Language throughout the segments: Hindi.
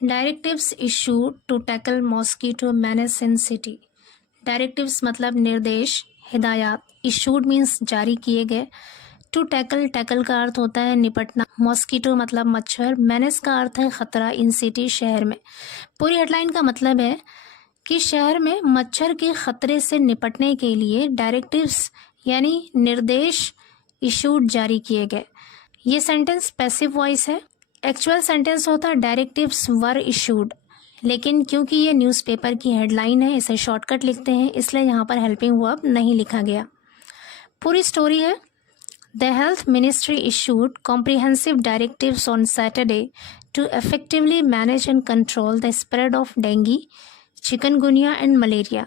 Directives issued to tackle mosquito menace in city. Directives मतलब निर्देश, हिदायत। इशूड मीन्स जारी किए गए। टू टैकल, टैकल का अर्थ होता है निपटना। मॉस्कीटो मतलब मच्छर। मेनेस का अर्थ है खतरा। इन सिटी, शहर में। पूरी हेडलाइन का मतलब है कि शहर में मच्छर के खतरे से निपटने के लिए डायरेक्टिव्स यानी निर्देश इशूड जारी किए गए। ये सेंटेंस पैसिव वॉइस है। एक्चुअल सेंटेंस होता है डायरेक्टिव्स वर इशूड, लेकिन क्योंकि ये न्यूज़पेपर की हेडलाइन है इसे शॉर्टकट लिखते हैं, इसलिए यहाँ पर हेल्पिंग वर्ब नहीं लिखा गया। पूरी स्टोरी है। The health ministry issued comprehensive directives on Saturday to effectively manage and control the spread of dengue, chikungunya and malaria.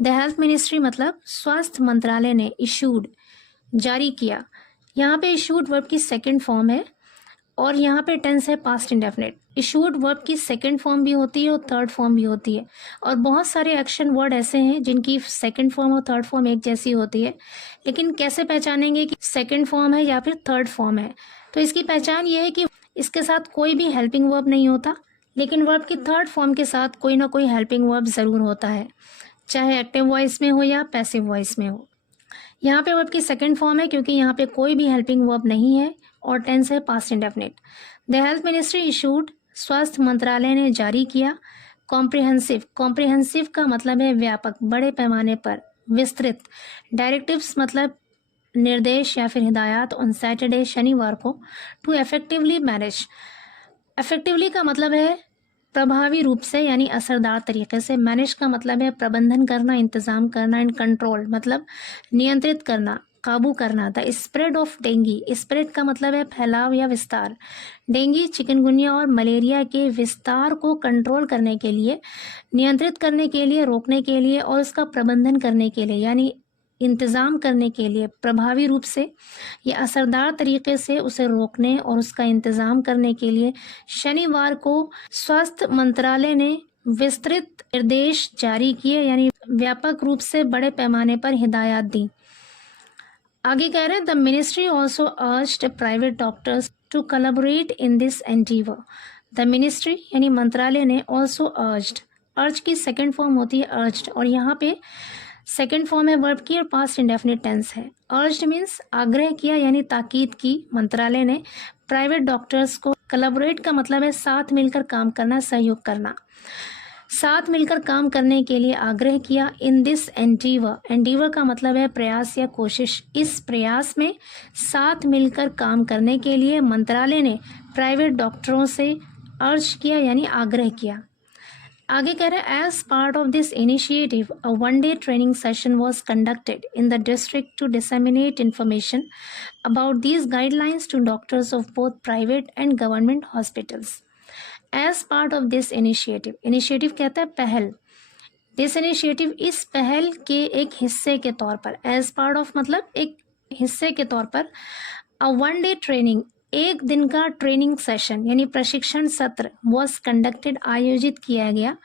The health ministry मतलब स्वास्थ्य मंत्रालय ने इशूड जारी किया। यहाँ पे इशूड वर्ब की सेकंड फॉर्म है और यहाँ पे टेंस है पास्ट इंडेफिनिट। इशूड वर्ब की सेकंड फॉर्म भी होती है और थर्ड फॉर्म भी होती है, और बहुत सारे एक्शन वर्ड ऐसे हैं जिनकी सेकंड फॉर्म और थर्ड फॉर्म एक जैसी होती है। लेकिन कैसे पहचानेंगे कि सेकंड फॉर्म है या फिर थर्ड फॉर्म है? तो इसकी पहचान ये है कि इसके साथ कोई भी हेल्पिंग वर्ब नहीं होता, लेकिन वर्ब की थर्ड फॉर्म के साथ कोई ना कोई हेल्पिंग वर्ब ज़रूर होता है, चाहे एक्टिव वॉइस में हो या पैसिव वॉइस में हो। यहाँ पे वर्ब की सेकंड फॉर्म है क्योंकि यहाँ पे कोई भी हेल्पिंग वर्ब नहीं है और टेंस है past indefinite. The health ministry issued, स्वास्थ्य मंत्रालय ने जारी किया। कॉम्प्रिहेंसिव, कॉम्प्रिहेंसिव का मतलब है व्यापक, बड़े पैमाने पर, विस्तृत। डायरेक्टिव्स मतलब निर्देश या फिर हिदायत। ऑन सैटरडे, शनिवार को। टू इफेक्टिवली मैनेज, इफेक्टिवली का मतलब है प्रभावी रूप से यानी असरदार तरीके से। मैनेज का मतलब है प्रबंधन करना, इंतजाम करना। एंड कंट्रोल मतलब नियंत्रित करना, काबू करना। The spread of dengue, spread का मतलब है फैलाव या विस्तार। डेंगू, चिकनगुनिया और मलेरिया के विस्तार को कंट्रोल करने के लिए, नियंत्रित करने के लिए, रोकने के लिए और उसका प्रबंधन करने के लिए यानी इंतज़ाम करने के लिए, प्रभावी रूप से या असरदार तरीके से उसे रोकने और उसका इंतज़ाम करने के लिए शनिवार को स्वास्थ्य मंत्रालय ने विस्तृत निर्देश जारी किए यानी व्यापक रूप से बड़े पैमाने पर हिदायत दी। आगे कह रहे हैं the ministry also urged private doctors to collaborate in this endeavour. The ministry यानी मंत्रालय ने ऑल्सो अर्ज्ड, अर्ज की सेकेंड फॉर्म होती है अर्ज्ड, और यहाँ पे सेकेंड फॉर्म है वर्ब की और पास्ट इंडेफिनिट टेंस है। अर्ज्ड मीन्स आग्रह किया यानी ताकीद की मंत्रालय ने प्राइवेट डॉक्टर्स को। कोलैबोरेट का मतलब है साथ मिलकर काम करना, सहयोग करना। साथ मिलकर काम करने के लिए आग्रह किया। इन दिस एंडीवर, एंडीवर का मतलब है प्रयास या कोशिश। इस प्रयास में साथ मिलकर काम करने के लिए मंत्रालय ने प्राइवेट डॉक्टरों से अर्ज किया यानी आग्रह किया। आगे कह रहे हैं as part of this initiative a one day training session was conducted in the district to disseminate information about these guidelines to doctors of both private and government hospitals. As part of this initiative, initiative कहता है पहल। दिस इनिशिएटिव, इस पहल के एक हिस्से के तौर पर। एज पार्ट ऑफ मतलब एक हिस्से के तौर पर। अ वन डे ट्रेनिंग, एक दिन का ट्रेनिंग सेशन यानी प्रशिक्षण सत्र वॉज कंडक्टेड, आयोजित किया गया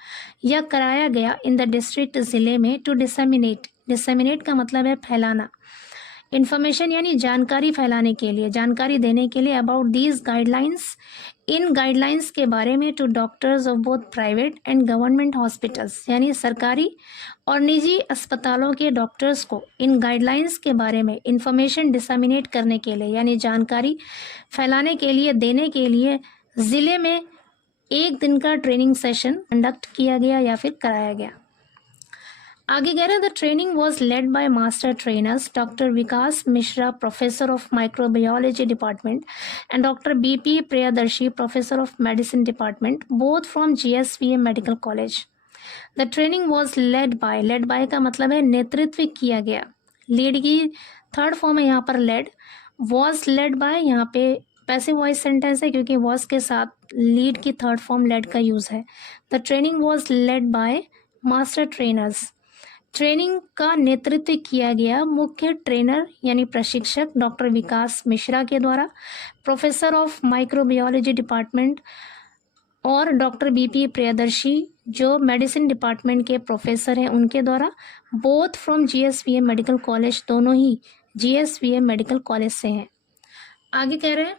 या कराया गया इन द डिस्ट्रिक्ट, जिले में। टू डिसेमिनेट, डिसेमिनेट का मतलब है फैलाना। इंफॉर्मेशन यानी जानकारी फैलाने के लिए, जानकारी देने के लिए। अबाउट दीज गाइडलाइंस, इन गाइडलाइंस के बारे में। To doctors of both private and government hospitals यानी सरकारी और निजी अस्पतालों के डॉक्टर्स को इन गाइडलाइंस के बारे में इंफॉर्मेशन डिसेमिनेट करने के लिए यानी जानकारी फैलाने के लिए, देने के लिए ज़िले में एक दिन का ट्रेनिंग सेशन कंडक्ट किया गया या फिर कराया गया। आगे कह रहे हैं the training was led by master trainers doctor Vikas Mishra, professor of microbiology department, and doctor BP Priyadarshi, professor of medicine department, both from GSVM medical college. The training was led by, led by का मतलब है नेतृत्व किया गया। लीड की थर्ड फॉर्म है यहाँ पर लेड। वॉज लेड बाय यहाँ पे पैसिव वॉइस सेंटेंस है क्योंकि वॉज के साथ लीड की थर्ड फॉर्म लेड का यूज है। The training was led by master trainers, training का नेतृत्व किया गया मुख्य ट्रेनर यानी प्रशिक्षक डॉक्टर विकास मिश्रा के द्वारा, प्रोफेसर ऑफ माइक्रोबायोलॉजी डिपार्टमेंट, और डॉक्टर बीपी प्रियदर्शी जो मेडिसिन डिपार्टमेंट के प्रोफेसर हैं उनके द्वारा। Both from GSVM medical college, दोनों ही जीएसवीएम मेडिकल कॉलेज से हैं। आगे कह रहे हैं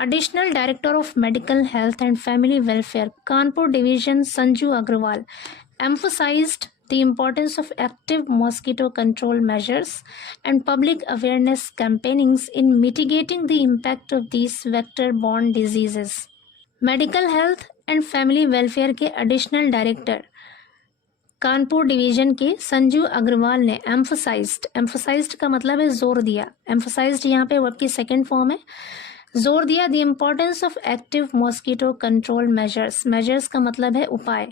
Additional Director of Medical Health and Family Welfare, Kanpur Division, Sanju Agrawal, emphasized the importance of active mosquito control measures and public awareness campaignings in mitigating the impact of these vector-borne diseases. Medical health and family welfare के एडिशनल डायरेक्टर कानपुर डिवीजन के संजू अग्रवाल ने एम्फोसाइज्ड का मतलब है जोर दिया, एम्फोसाइज्ड यहाँ पे वर्ब की सेकंड फॉर्म है, जोर दिया the importance of active mosquito control measures का मतलब है उपाय।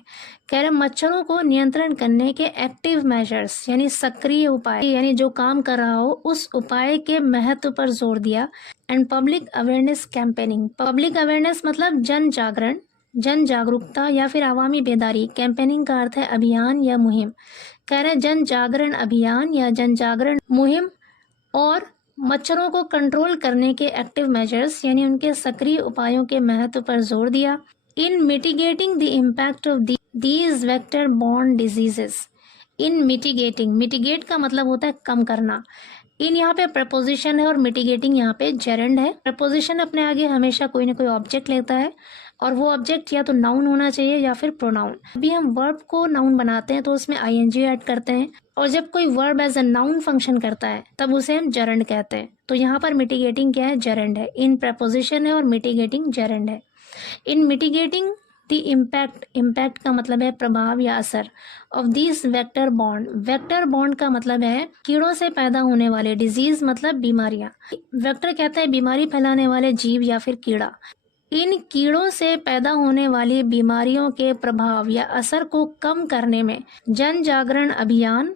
कह रहे मच्छरों को नियंत्रण करने के एक्टिव मेजर्स यानी सक्रिय उपाय, यानी जो काम कर रहा हो उस उपाय के महत्व पर जोर दिया। And public awareness campaigning, public awareness मतलब जन जागरण, जन जागरूकता या फिर आवामी बेदारी। कैंपेनिंग का अर्थ है अभियान या मुहिम। कह रहे जन जागरण अभियान या जन जागरण मुहिम और मच्छरों को कंट्रोल करने के एक्टिव मेजर्स यानी उनके सक्रिय उपायों के महत्व पर जोर दिया। In mitigating the impact of these vector borne diseases, in mitigating, mitigate का मतलब होता है कम करना। इन यहाँ पे प्रपोजिशन है और मिटिगेटिंग यहाँ पे जेरेंड है। प्रपोजिशन अपने आगे हमेशा कोई ना कोई ऑब्जेक्ट लेता है और वो ऑब्जेक्ट या तो नाउन होना चाहिए या फिर प्रोनाउन। अभी हम वर्ब को नाउन बनाते हैं तो उसमें आईएनजी ऐड करते हैं और जब कोई verb as a noun function करता है तब उसे हम जेरेंड कहते हैं। तो यहाँ पर मिटिगेटिंग क्या है, जेरेंड है। इन प्रपोजिशन है और मिटिगेटिंग जेरेंड है। इन मिटिगेटिंग द इम्पैक्ट, इम्पैक्ट का मतलब है प्रभाव या असर, of this vector bond, vector bond का मतलब है कीड़ों से पैदा होने वाले, डिजीज मतलब बीमारियां। वेक्टर कहता है बीमारी फैलाने वाले जीव या फिर कीड़ा। इन कीड़ों से पैदा होने वाली बीमारियों के प्रभाव या असर को कम करने में जन जागरण अभियान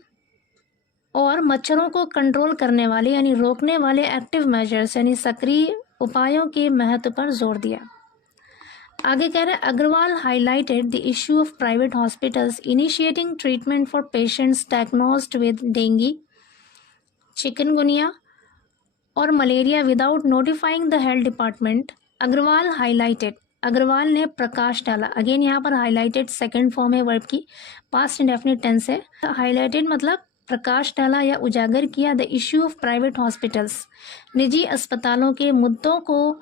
और मच्छरों को कंट्रोल करने वाले यानी रोकने वाले एक्टिव मेजर्स यानी सक्रिय उपायों के महत्व पर जोर दिया। आगे कह रहे Agarwal highlighted the issue of private hospitals initiating treatment for patients diagnosed with dengue, chikungunya और malaria without notifying the health department. Agarwal highlighted, Agarwal ने प्रकाश डाला। अगेन यहाँ पर हाईलाइटेड सेकंड फॉर्म है वर्ब की, पास्ट इंडेफिनिट टेंस है। हाईलाइटेड मतलब प्रकाश डाला या उजागर किया। The issue of private hospitals, निजी अस्पतालों के मुद्दों को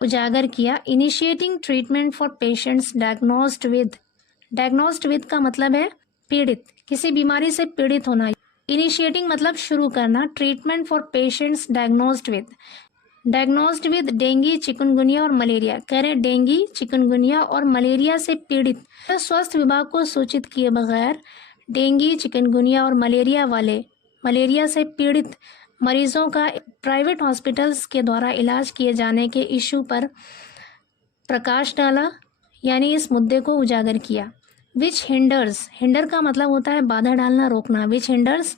उजागर किया। Initiating treatment for patients diagnosed with, diagnosed with का मतलब है पीड़ित, किसी बीमारी से पीड़ित होना। इनिशिएटिंग मतलब शुरू करना। Treatment for patients diagnosed with dengue, chikungunya और मलेरिया। कह रहे डेंगू, चिकनगुनिया और मलेरिया से पीड़ित। स्वास्थ्य विभाग को सूचित किए बगैर डेंगू, चिकनगुनिया और मलेरिया से पीड़ित मरीजों का प्राइवेट हॉस्पिटल्स के द्वारा इलाज किए जाने के इशू पर प्रकाश डाला यानी इस मुद्दे को उजागर किया। विच हिंडर्स, हिंडर का मतलब होता है बाधा डालना, रोकना। विच हिंडर्स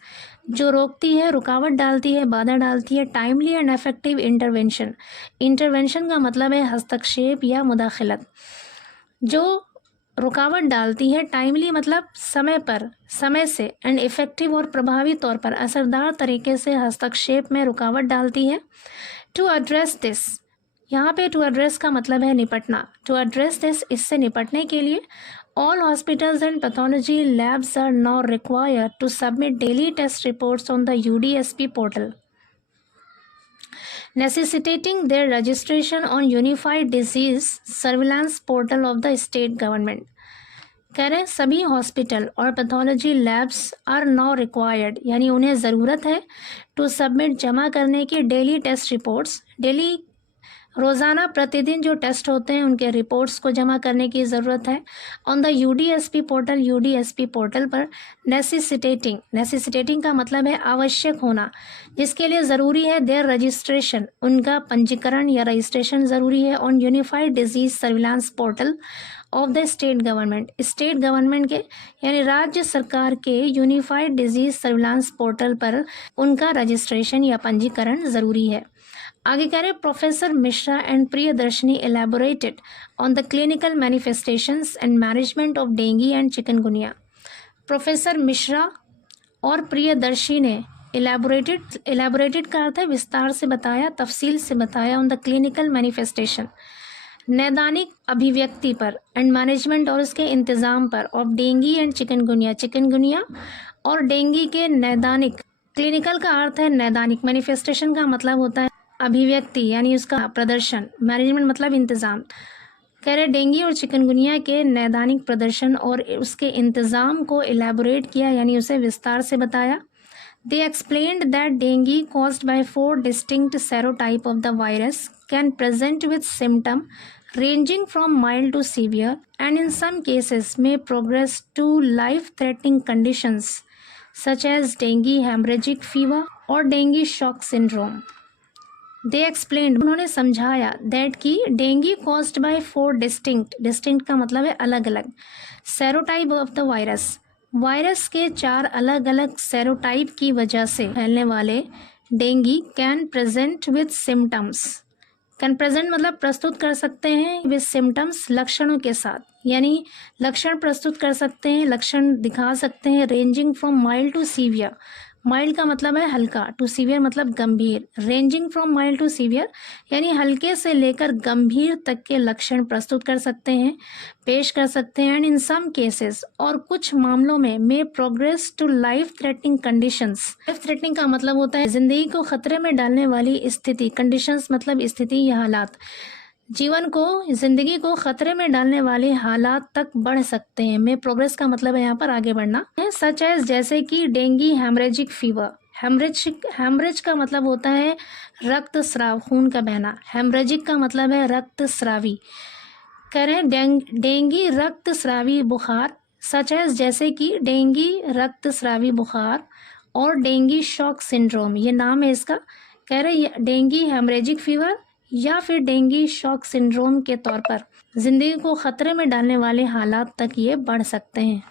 जो रोकती है, रुकावट डालती है, बाधा डालती है। Timely and effective intervention, intervention का मतलब है हस्तक्षेप या मुदाखलत। जो रुकावट डालती है, टाइमली मतलब समय पर, समय से, एंड इफेक्टिव और प्रभावी तौर पर, असरदार तरीके से हस्तक्षेप में रुकावट डालती है। टू एड्रेस दिस, यहाँ पे टू एड्रेस का मतलब है निपटना। टू एड्रेस दिस, इससे निपटने के लिए all hospitals and pathology labs are now required to submit daily test reports on the UDSP portal, necessitating their registration on Unified Disease Surveillance Portal of the state government. कह रहे सभी हॉस्पिटल और pathology labs are now required यानी उन्हें ज़रूरत है टू सबमिट जमा करने की डेली टेस्ट रिपोर्ट्स, डेली रोज़ाना प्रतिदिन जो टेस्ट होते हैं उनके रिपोर्ट्स को जमा करने की ज़रूरत है। ऑन द यूडीएसपी पोर्टल पर नेसेसिटेटिंग का मतलब है आवश्यक होना, जिसके लिए ज़रूरी है देयर रजिस्ट्रेशन, उनका पंजीकरण या रजिस्ट्रेशन ज़रूरी है। On unified disease surveillance portal of the state government, state government के यानी राज्य सरकार के यूनिफाइड डिजीज सर्विलांस पोर्टल पर उनका रजिस्ट्रेशन या पंजीकरण ज़रूरी है। आगे कह रहे professor Mishra and Priyadarshini elaborated on the clinical manifestations and management of dengue and chikungunya. Professor Mishra और प्रियदर्शी ने एलैबोरेटेड का अर्थ है विस्तार से बताया, तफसील से बताया। ऑन द क्लिनिकल मैनिफेस्टेशन, नैदानिक अभिव्यक्ति पर, एंड मैनेजमेंट और उसके इंतज़ाम पर, ऑफ डेंगू एंड चिकनगुनिया और डेंगू के नैदानिक। क्लिनिकल का अर्थ है नैदानिक, मैनिफेस्टेशन का मतलब होता है अभिव्यक्ति यानी उसका प्रदर्शन, मैनेजमेंट मतलब इंतज़ाम। कह रहे डेंगू और चिकनगुनिया के नैदानिक प्रदर्शन और उसके इंतज़ाम को एलैबोरेट किया यानी उसे विस्तार से बताया। They explained that dengue caused by 4 distinct serotype of the virus can present with symptom ranging from mild to severe and in some cases may progress to life-threatening conditions such as dengue hemorrhagic fever or dengue shock syndrome. They explained, उन्होंने समझाया that कि डेंगी caused by 4 distinct का मतलब है अलग अलग serotype of the virus, virus के 4 अलग अलग सेरोटाइप की वजह से फैलने वाले dinghy can present with symptoms. Can present मतलब प्रस्तुत कर सकते हैं विद सिम्टम्स लक्षणों के साथ, यानी लक्षण प्रस्तुत कर सकते हैं, लक्षण दिखा सकते हैं ranging from mild to severe. Mild का मतलब है हल्का, टू सीवियर मतलब गंभीर। Ranging from mild to severe यानी हल्के से लेकर गंभीर तक के लक्षण प्रस्तुत कर सकते हैं, पेश कर सकते हैं। एंड इन सम केसेस, और कुछ मामलों में, may progress to life threatening conditions. Life threatening का मतलब होता है जिंदगी को खतरे में डालने वाली स्थिति, कंडीशंस मतलब स्थिति या हालात, जीवन को, जिंदगी को खतरे में डालने वाले हालात तक बढ़ सकते हैं। में प्रोग्रेस का मतलब है यहाँ पर आगे बढ़ना है। सच एज जैसे कि डेंगी हेमरेजिक फीवर। हेमरेज का मतलब होता है रक्त स्राव, खून का बहना। हेमरेजिक का मतलब है रक्त स्रावी। कह रहे हैं डेंगी रक्त स्रावी बुखार। सच एज जैसे कि डेंगी रक्त स्रावी बुखार और डेंगी शॉक सिंड्रोम, ये नाम है इसका। कह रहे डेंगी हेमरेजिक फीवर या फिर डेंगी शॉक सिंड्रोम के तौर पर जिंदगी को खतरे में डालने वाले हालात तक ये बढ़ सकते हैं।